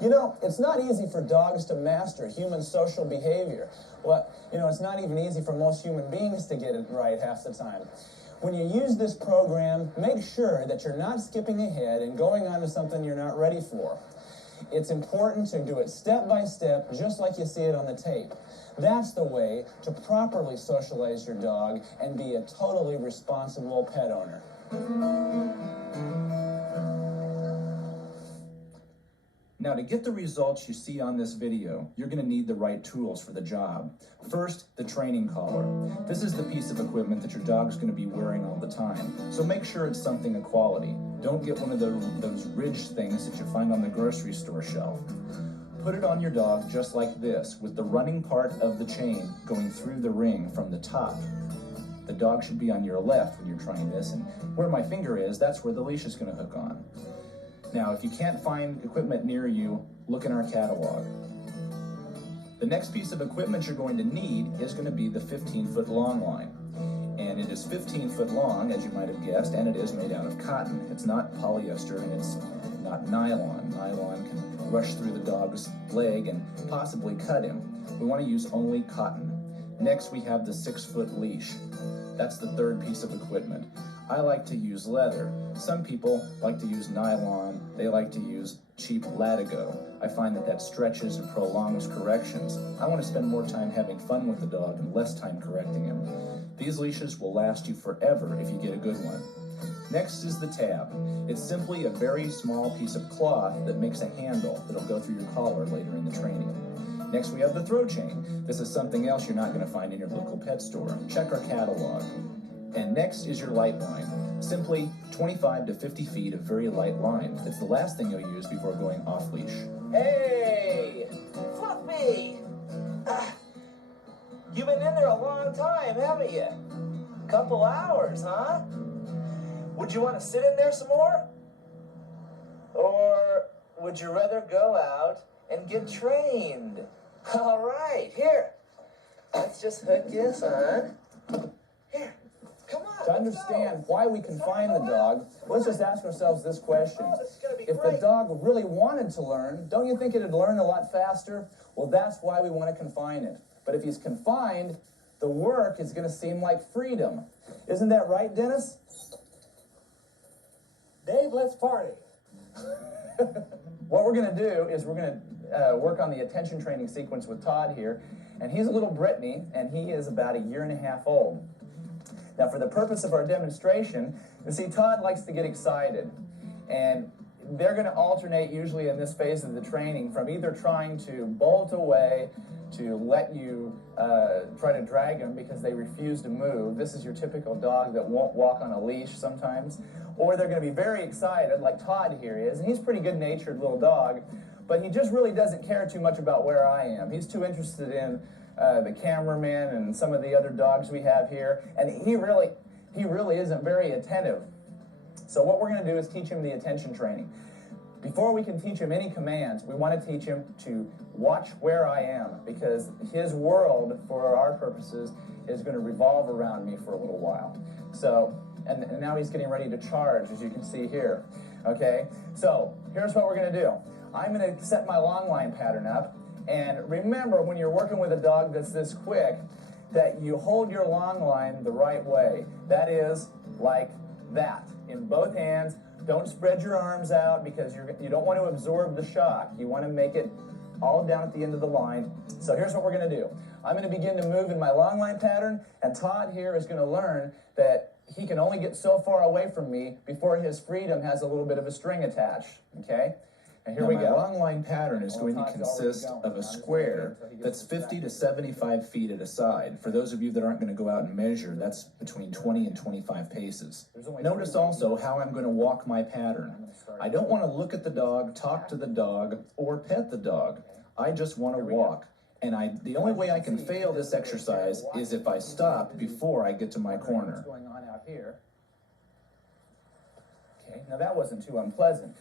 You know, it's not easy for dogs to master human social behavior. Well, you know, it's not even easy for most human beings to get it right half the time. When you use this program, make sure that you're not skipping ahead and going on to something you're not ready for. It's important to do it step by step, just like you see it on the tape. That's the way to properly socialize your dog and be a totally responsible pet owner. Now, to get the results you see on this video, you're going to need the right tools for the job. First, the training collar. This is the piece of equipment that your dog's going to be wearing all the time, so make sure it's something of quality. Don't get one of those ridge things that you find on the grocery store shelf. Put it on your dog just like this, with the running part of the chain going through the ring from the top. The dog should be on your left when you're trying this, and where my finger is, that's where the leash is going to hook on. Now, if you can't find equipment near you, look in our catalog. The next piece of equipment you're going to need is going to be the 15-foot long line. And it is 15 foot long, as you might have guessed, and it is made out of cotton. It's not polyester, and it's not nylon. Nylon can rush through the dog's leg and possibly cut him. We want to use only cotton. Next, we have the 6-foot leash. That's the third piece of equipment. I like to use leather. Some people like to use nylon. They like to use cheap latigo. I find that stretches and prolongs corrections. I want to spend more time having fun with the dog and less time correcting him. These leashes will last you forever if you get a good one. Next is the tab. It's simply a very small piece of cloth that makes a handle that'll go through your collar later in the training. Next, we have the throw chain. This is something else you're not going to find in your local pet store. Check our catalog. And next is your light line. Simply 25 to 50 feet of very light line. It's the last thing you'll use before going off leash. Hey, Fluffy! You've been in there a long time, haven't you? Couple hours, huh? Would you want to sit in there some more? Or would you rather go out and get trained? All right, here. Let's just hook this on. Here. Come on, To understand why we confine the dog, let's just ask ourselves this question. If the dog really wanted to learn, don't you think it'd learn a lot faster? Well, that's why we want to confine it. But if he's confined, the work is going to seem like freedom. Isn't that right, Dennis? Dave, let's party. What we're going to do is we're going to work on the attention training sequence with Todd here. And he's a little Brittany, and he is about 1.5 years old. Now, for the purpose of our demonstration, you see, Todd likes to get excited. And they're going to alternate usually in this phase of the training from either trying to bolt away to let you try to drag them because they refuse to move. This is your typical dog that won't walk on a leash sometimes. Or they're going to be very excited, like Todd here is. And he's a pretty good-natured little dog, but he just really doesn't care too much about where I am. He's too interested in the cameraman and some of the other dogs we have here, and he really isn't very attentive. So what we're going to do is teach him the attention training. Before we can teach him any commands, we want to teach him to watch where I am, because his world, for our purposes, is going to revolve around me for a little while. So, and now he's getting ready to charge, as you can see here. Okay, so here's what we're going to do. I'm going to set my long line pattern up. And remember, when you're working with a dog that's this quick, that you hold your long line the right way. That is, like that, in both hands. Don't spread your arms out because you don't want to absorb the shock. You want to make it all down at the end of the line. So here's what we're going to do. I'm going to begin to move in my long line pattern, and Todd here is going to learn that he can only get so far away from me before his freedom has a little bit of a string attached, okay? And here we go. My long line pattern is going to consist of a square that's 50 to 75 feet at a side. For those of you that aren't going to go out and measure, that's between 20 and 25 paces. Notice also how I'm going to walk my pattern. I don't want to look at the dog, talk to the dog, or pet the dog. I just want to walk. And the only way I can fail this exercise is if I stop before I get to my corner. What's going on out here? Okay, now that wasn't too unpleasant.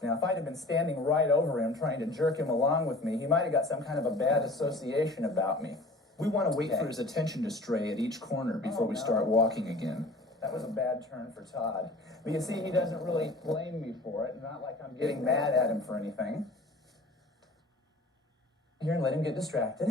Now, if I'd have been standing right over him trying to jerk him along with me, he might have got some kind of a bad association about me. We want to wait for his attention to stray at each corner before we start walking again. That was a bad turn for Todd. But you see, he doesn't really blame me for it. Not like I'm getting mad at him for anything. Here and let him get distracted.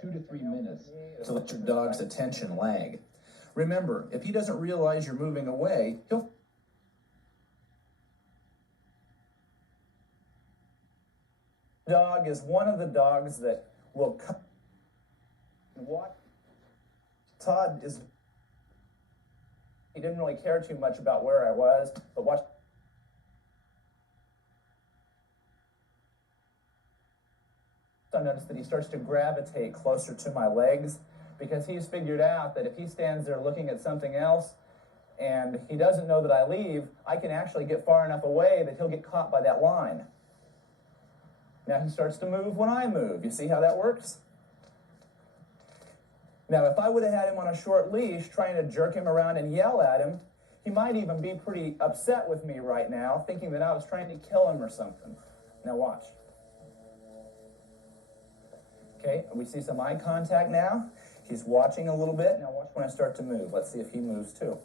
2 to 3 minutes to let your dog's attention lag. Remember, if he doesn't realize you're moving away, he'll Dog is one of the dogs that will come and watch. Todd is, he didn't really care too much about where I was, but watch. I noticed that he starts to gravitate closer to my legs because he's figured out that if he stands there looking at something else and he doesn't know that I leave, I can actually get far enough away that he'll get caught by that line. Now he starts to move when I move. You see how that works? Now, if I would have had him on a short leash trying to jerk him around and yell at him, he might even be pretty upset with me right now, thinking that I was trying to kill him or something. Now watch. Okay, we see some eye contact now. He's watching a little bit. Now watch when I start to move. Let's see if he moves too.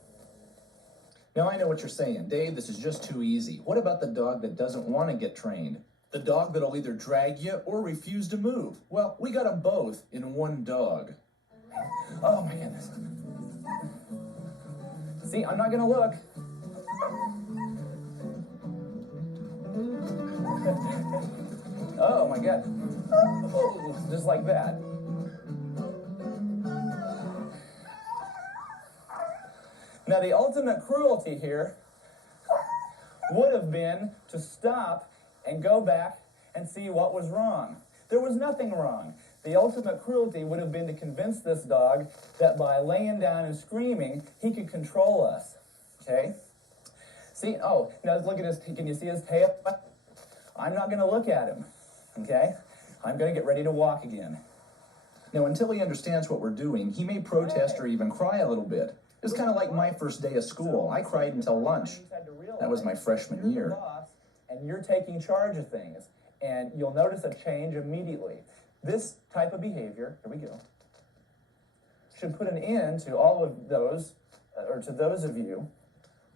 Now I know what you're saying. Dave, this is just too easy. What about the dog that doesn't want to get trained? The dog that'll either drag you or refuse to move. Well, we got them both in one dog. Oh my goodness. See, I'm not gonna look. Oh my God. Just like that. Now the ultimate cruelty here would have been to stop and go back and see what was wrong. There was nothing wrong. The ultimate cruelty would have been to convince this dog that by laying down and screaming, he could control us. Okay? See, oh, now look at his, can you see his tail? I'm not gonna look at him, okay? I'm gonna get ready to walk again. Now, until he understands what we're doing, he may protest or even cry a little bit. It's kind of like my first day of school. I cried until lunch. That was my freshman year. And you're taking charge of things, and you'll notice a change immediately. This type of behavior, here we go, should put an end to all of those, or to those of you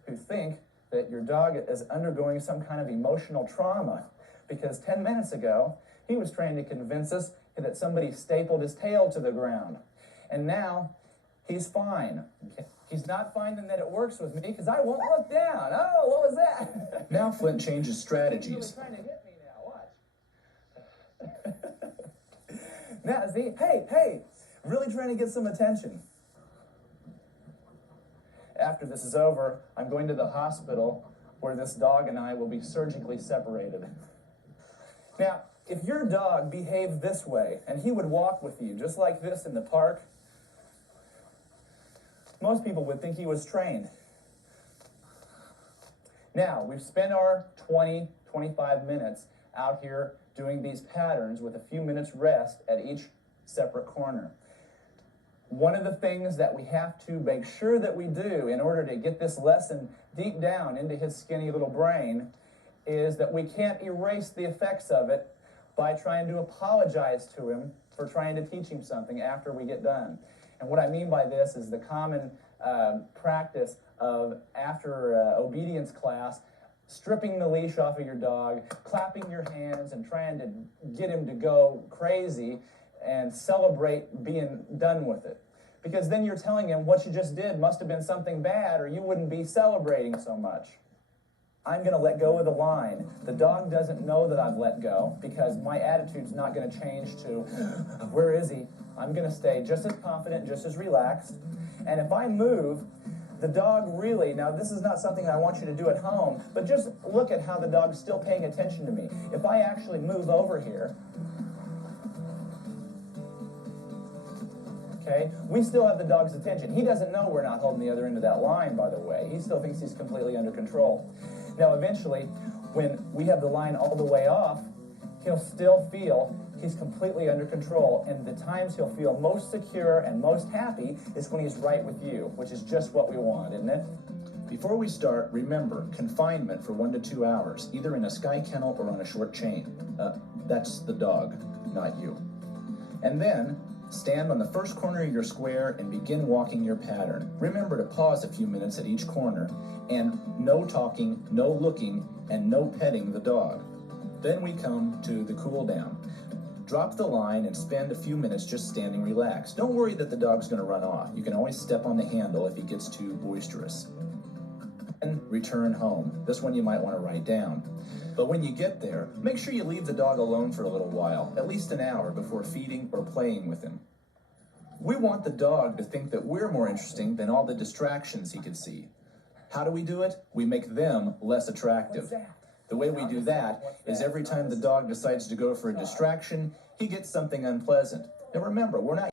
who think that your dog is undergoing some kind of emotional trauma, because 10 minutes ago, he was trying to convince us that somebody stapled his tail to the ground. And now, he's fine. He's not finding that it works with me because I won't look down. Oh, what was that? Now Flint changes strategies. He's really trying to get me now, watch. Now, see, hey, really trying to get some attention. After this is over, I'm going to the hospital where this dog and I will be surgically separated. Now, if your dog behaved this way, and he would walk with you just like this in the park, most people would think he was trained. Now, we've spent our 20, 25 minutes out here doing these patterns with a few minutes rest at each separate corner. One of the things that we have to make sure that we do in order to get this lesson deep down into his skinny little brain is that we can't erase the effects of it by trying to apologize to him for trying to teach him something after we get done. And what I mean by this is the common practice of, after obedience class, stripping the leash off of your dog, clapping your hands, and trying to get him to go crazy and celebrate being done with it. Because then you're telling him what you just did must have been something bad, or you wouldn't be celebrating so much. I'm going to let go of the line. The dog doesn't know that I've let go because my attitude's not going to change to, where is he? I'm going to stay just as confident, just as relaxed. And if I move, the dog really, now this is not something I want you to do at home, but just look at how the dog's still paying attention to me. If I actually move over here, okay, we still have the dog's attention. He doesn't know we're not holding the other end of that line, by the way. He still thinks he's completely under control. Now, eventually, when we have the line all the way off, he'll still feel he's completely under control, and the times he'll feel most secure and most happy is when he's right with you, which is just what we want, isn't it? Before we start, remember, confinement for 1 to 2 hours, either in a sky kennel or on a short chain. That's the dog, not you. And then, stand on the first corner of your square and begin walking your pattern. Remember to pause a few minutes at each corner, and no talking, no looking, and no petting the dog. Then we come to the cool down. Drop the line and spend a few minutes just standing relaxed. Don't worry that the dog's going to run off. You can always step on the handle if he gets too boisterous. And return home. This one you might want to write down. But when you get there, make sure you leave the dog alone for a little while, at least an hour before feeding or playing with him. We want the dog to think that we're more interesting than all the distractions he could see. How do we do it? We make them less attractive. The way we do that is every time the dog decides to go for a distraction, he gets something unpleasant. And remember, we're not